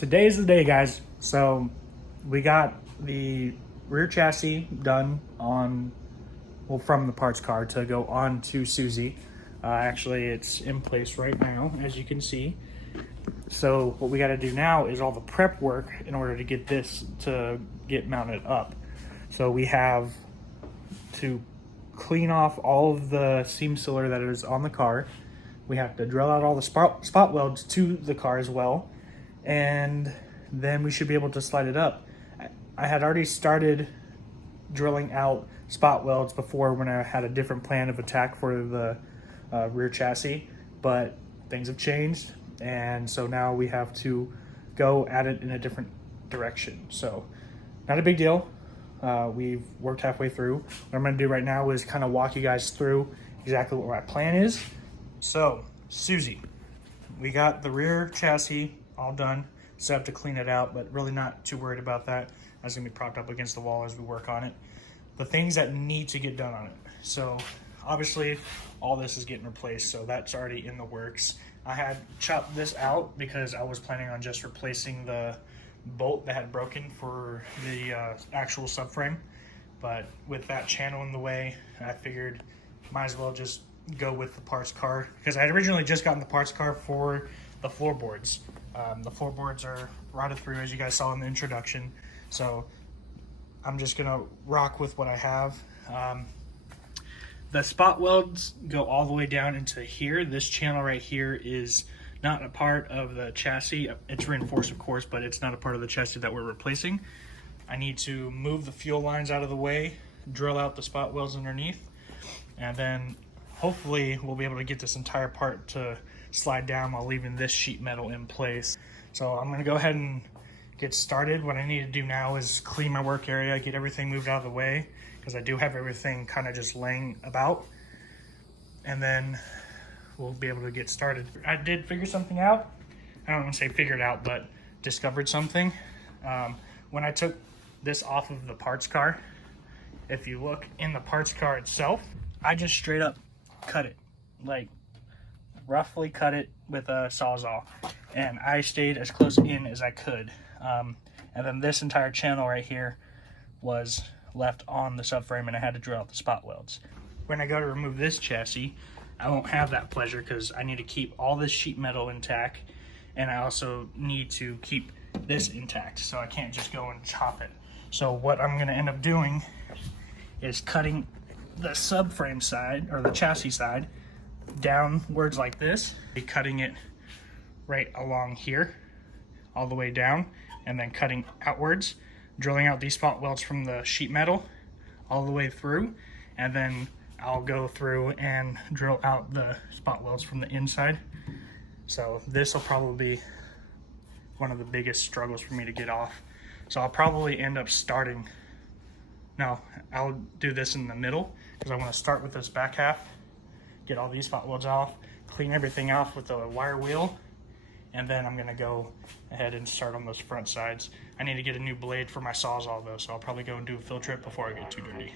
Today's the day, guys. So we got the rear chassis done on, well, from the parts car to go on to Suzie. Actually, it's in place right now, as you can see. So what we got to do now is all the prep work in order to get this to get mounted up. So we have to clean off all of the seam sealer that is on the car. We have to drill out all the spot welds to the car as well. And then we should be able to slide it up. I had already started drilling out spot welds before when I had a different plan of attack for the rear chassis, but things have changed, and so now we have to go at it in a different direction. So not a big deal. We've worked halfway through. What I'm going to do right now is kind of walk you guys through exactly what my plan is. So Suzie, we got the rear chassis all done. Still have to clean it out, but really not too worried about that. That's gonna be propped up against the wall as we work on it. The things that need to get done on it. So obviously all this is getting replaced, so that's already in the works. I had chopped this out because I was planning on just replacing the bolt that had broken for the actual subframe. But with that channel in the way, I figured might as well just go with the parts car, because I had originally just gotten the parts car for the floorboards. The floorboards are rotted through, as you guys saw in the introduction. So I'm just gonna rock with what I have. The spot welds go all the way down into here. This channel right here is not a part of the chassis. It's reinforced, of course, but it's not a part of the chassis that we're replacing. I need to move the fuel lines out of the way, drill out the spot welds underneath, and then hopefully we'll be able to get this entire part to slide down while leaving this sheet metal in place. So I'm gonna go ahead and get started. What I need to do now is clean my work area, get everything moved out of the way, because I do have everything kind of just laying about, and then we'll be able to get started. I did figure something out. I don't want to say figured out, but discovered something. When I took this off of the parts car, if you look in the parts car itself, I just straight up cut it, like roughly cut it with a Sawzall, and I stayed as close in as I could. And then this entire channel right here was left on the subframe, and I had to drill out the spot welds. When I go to remove this chassis, I won't have that pleasure because I need to keep all this sheet metal intact, and I also need to keep this intact, so I can't just go and chop it. So what I'm going to end up doing is cutting the subframe side, or the chassis side, downwards like this, be cutting it right along here all the way down, and then cutting outwards, drilling out these spot welds from the sheet metal all the way through, and then I'll go through and drill out the spot welds from the inside. So this will probably be one of the biggest struggles for me to get off. So I'll probably end up starting, no, I'll do this in the middle, because I want to start with this back half, get all these spot welds off, clean everything off with the wire wheel, and then I'm gonna go ahead and start on those front sides. I need to get a new blade for my Sawzall though, so I'll probably go and do a field trip before I get too dirty.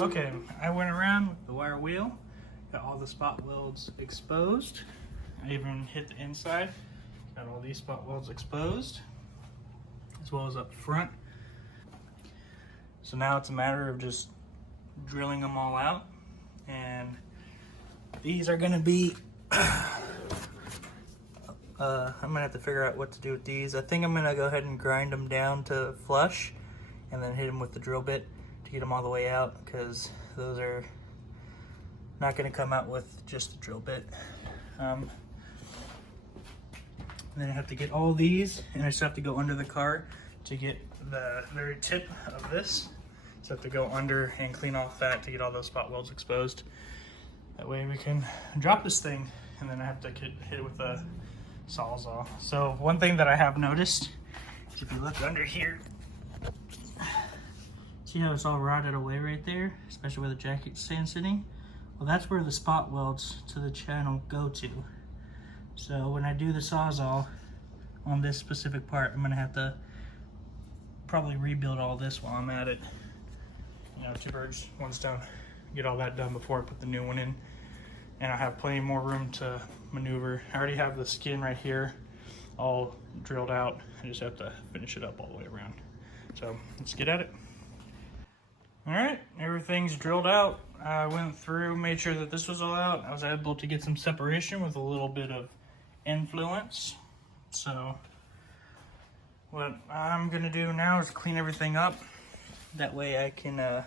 Okay, I went around with the wire wheel, got all the spot welds exposed. I even hit the inside. Got all these spot welds exposed, as well as up front. So now it's a matter of just drilling them all out, and these are gonna be I'm gonna have to figure out what to do with these. I think I'm gonna go ahead and grind them down to flush and then hit them with the drill bit to get them all the way out, because those are not gonna come out with just the drill bit. And then I have to get all these, and I just have to go under the car to get the very tip of this. So I have to go under and clean off that to get all those spot welds exposed. That way we can drop this thing, and then I have to hit it with a Sawzall. So one thing that I have noticed is if you look under here, see how it's all rotted away right there, especially where the jacket sand sitting? Well, that's where the spot welds to the channel go to. So when I do the Sawzall on this specific part, I'm gonna have to probably rebuild all this while I'm at it. You know, two birds, one stone. Get all that done before I put the new one in. And I have plenty more room to maneuver. I already have the skin right here all drilled out. I just have to finish it up all the way around. So let's get at it. All right, everything's drilled out. I went through, made sure that this was all out. I was able to get some separation with a little bit of influence. So what I'm gonna do now is clean everything up. That way I can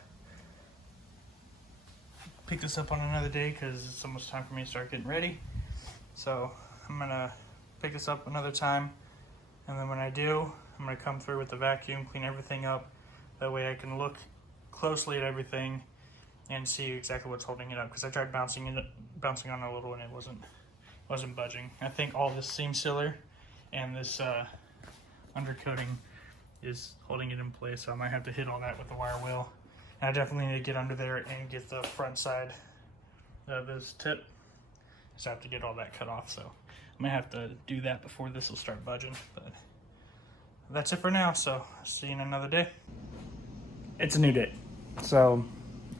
pick this up on another day, because it's almost time for me to start getting ready. So I'm gonna pick this up another time, and then when I do, I'm gonna come through with the vacuum, clean everything up. That way I can look closely at everything and see exactly what's holding it up, because I tried bouncing on it a little and it wasn't budging. I think all this seam sealer and this undercoating is holding it in place, so I might have to hit all that with the wire wheel. And I definitely need to get under there and get the front side of this tip. Just have to get all that cut off, so I might have to do that before this will start budging. But that's it for now, so see you in another day. It's a new day. So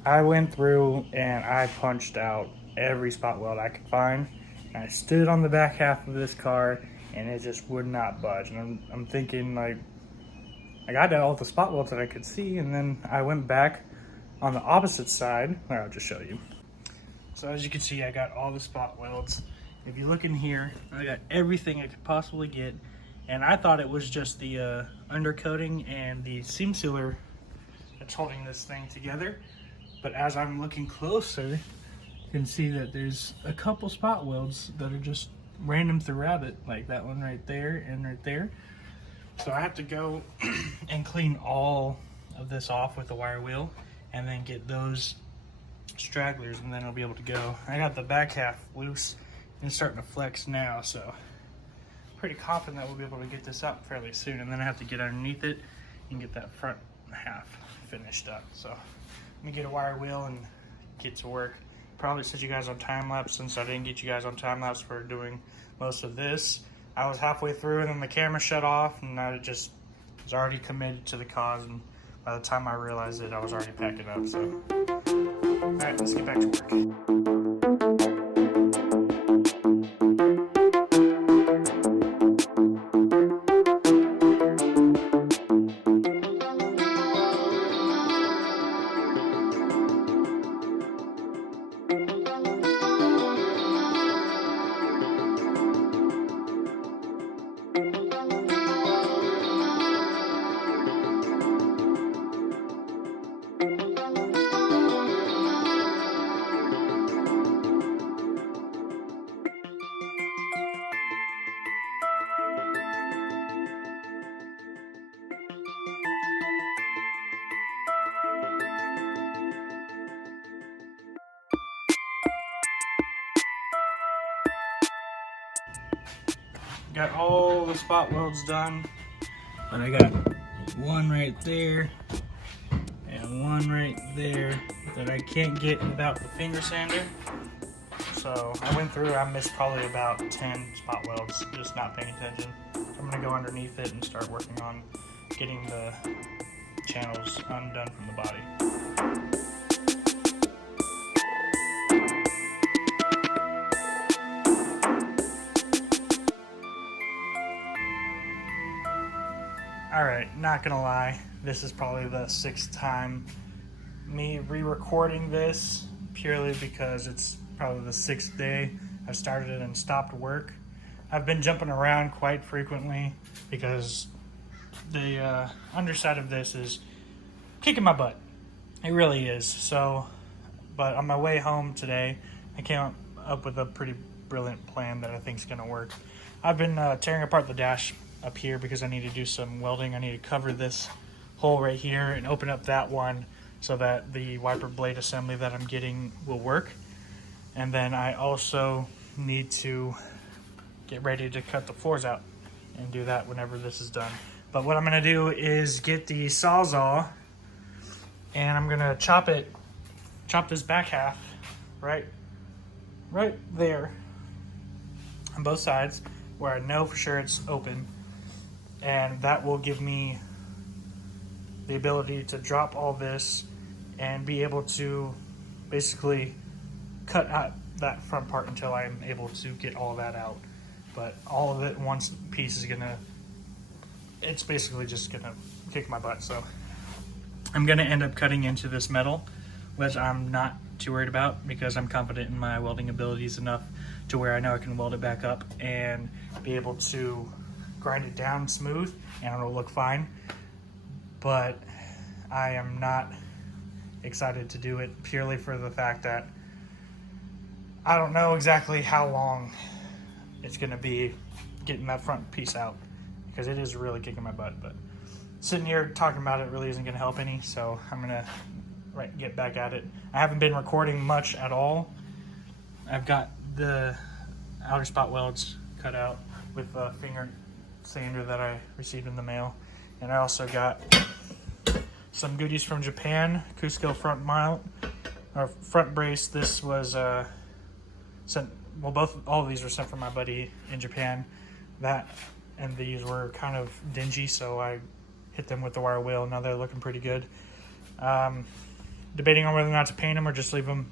I went through and I punched out every spot weld I could find. And I stood on the back half of this car and it just would not budge. And I'm thinking, like, I got all the spot welds that I could see, and then I went back on the opposite side. Here, I'll just show you. So as you can see, I got all the spot welds. If you look in here, I got everything I could possibly get, and I thought it was just the undercoating and the seam sealer that's holding this thing together. But as I'm looking closer, you can see that there's a couple spot welds that are just random throughout it, like that one right there and right there. So I have to go and clean all of this off with the wire wheel, and then get those stragglers, and then I'll be able to go. I got the back half loose and it's starting to flex now, so pretty confident that we'll be able to get this up fairly soon. And then I have to get underneath it and get that front half finished up. So let me get a wire wheel and get to work. Probably set you guys on time lapse, since I didn't get you guys on time lapse for doing most of this. I was halfway through and then the camera shut off, and I just was already committed to the cause, and by the time I realized it, I was already packing up. So all right, let's get back to work. Got all the spot welds done, but I got one right there and one right there that I can't get without the finger sander. So I went through, I missed probably about 10 spot welds, just not paying attention. So I'm gonna go underneath it and start working on getting the channels undone from the body. All right, not gonna lie, this is probably the 6th time me re-recording this, purely because it's probably the 6th day I've started and stopped work. I've been jumping around quite frequently because the underside of this is kicking my butt. It really is. So, but on my way home today, I came up with a pretty brilliant plan that I think is going to work. I've been tearing apart the dash up here because I need to do some welding. I need to cover this hole right here and open up that one so that the wiper blade assembly that I'm getting will work. And then I also need to get ready to cut the floors out and do that whenever this is done. But what I'm going to do is get the Sawzall and I'm going to chop this back half right there on both sides where I know for sure it's open, and that will give me the ability to drop all this and be able to basically cut out that front part until I'm able to get all that out. But all of it in one piece is it's basically just gonna kick my butt. So I'm gonna end up cutting into this metal, which I'm not too worried about because I'm confident in my welding abilities enough to where I know I can weld it back up and be able to grind it down smooth and it'll look fine. But I am not excited to do it purely for the fact that I don't know exactly how long it's gonna be getting that front piece out because it is really kicking my butt. But sitting here talking about it really isn't gonna help any, so I'm gonna get back at it. I haven't been recording much at all. I've got the outer spot welds cut out with a finger sander that I received in the mail, and I also got some goodies from Japan, Kuskill front mount or front brace. This was sent. Well, all of these were sent from my buddy in Japan. That and these were kind of dingy, so I hit them with the wire wheel. Now they're looking pretty good. Debating on whether or not to paint them or just leave them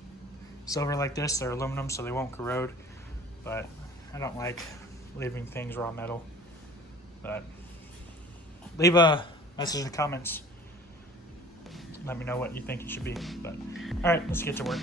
silver like this. They're aluminum, so they won't corrode. But I don't like leaving things raw metal. But leave a message in the comments. Let me know what you think it should be. But all right, let's get to work.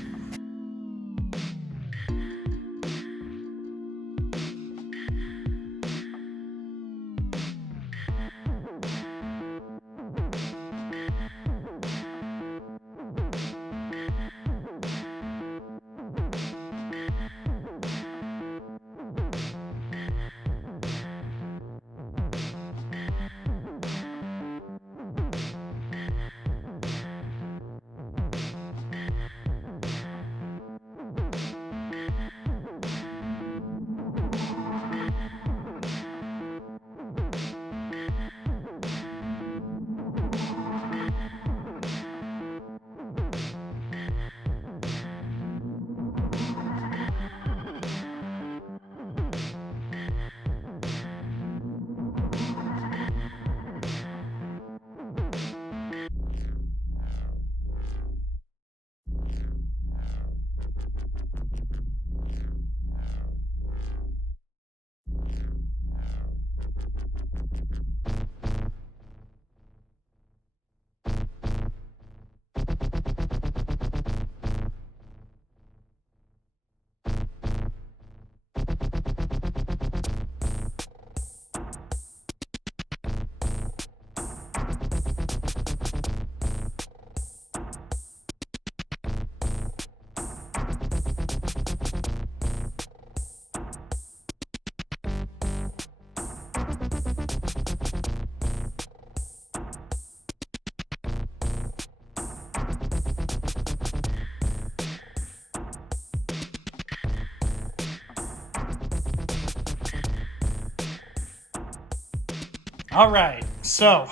All right, so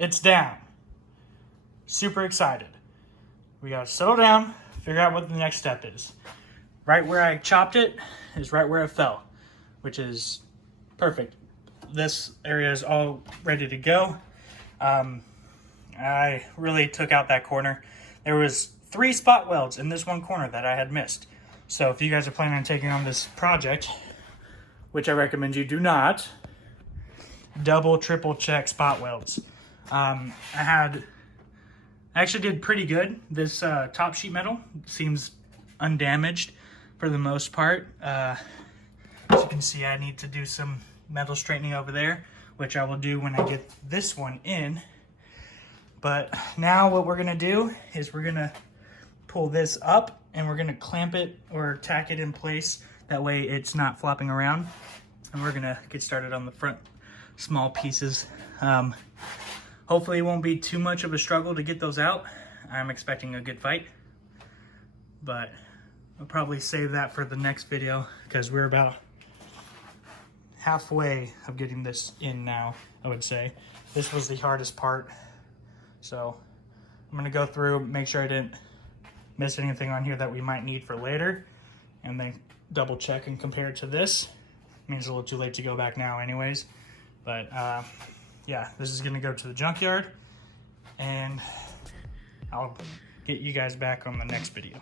it's down. Super excited. We gotta settle down, figure out what the next step is. Right where I chopped it is right where it fell, which is perfect. This area is all ready to go. I really took out that corner. There was 3 spot welds in this one corner that I had missed. So if you guys are planning on taking on this project, which I recommend you do not, double, triple check spot welds. I actually did pretty good. This top sheet metal seems undamaged for the most part. As you can see, I need to do some metal straightening over there, which I will do when I get this one in. But now what we're gonna do is we're gonna pull this up and we're gonna clamp it or tack it in place. That way it's not flopping around. And we're gonna get started on the front small pieces. Hopefully it won't be too much of a struggle to get those out. I'm expecting a good fight, but I'll probably save that for the next video because we're about halfway of getting this in now, I would say. This was the hardest part. So I'm gonna go through, make sure I didn't miss anything on here that we might need for later, and then double check and compare it to this. I mean, it's a little too late to go back now anyways, but yeah, this is gonna go to the junkyard, and I'll get you guys back on the next video.